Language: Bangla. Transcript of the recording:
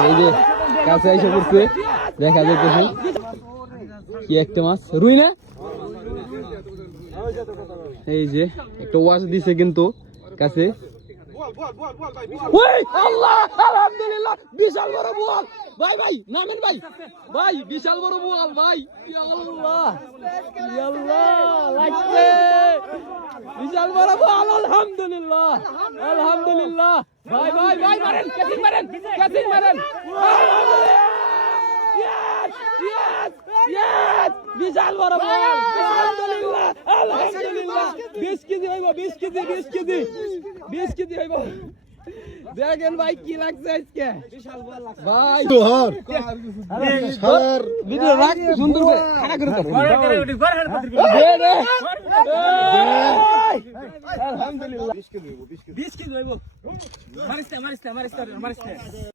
এই যে কাছে এসে পড়ছে, দেখা যাইতেছে কি একটা মাছ, রুই না? এই যে একটা ওয়াশ দিছে কিন্তু কাছে। আল্লাহ, আলহামদুলিল্লাহ, বিশাল বড় বোয়াল ভাই, ভাই নামেন ভাই, ভাই বিশাল বড় বোয়াল ভাই। আল্লাহ লাগছে, বিশাল বড় বোয়াল, আলহামদুলিল্লাহ, আলহামদুলিল্লাহ ভাই, ভাই ভাই মারেন, ক্যাচিং মারেন, ক্যাচিং মারেন, বিশাল বড় বোয়াল, আলহামদুলিল্লাহ, আলহামদুলিল্লাহ। 20 কেজি হইব, 20 কেজি, 20 কেজি, 20 কেজি হইব। দেখেন ভাই কি লাগছে আজকে ভাই, ভিডিও রাখ সুন্দর করে খাড়া করে ধর। আলহামদুলিল্লাহ 20 কেজি হইব। মারিস মারিস মারিস মারিস।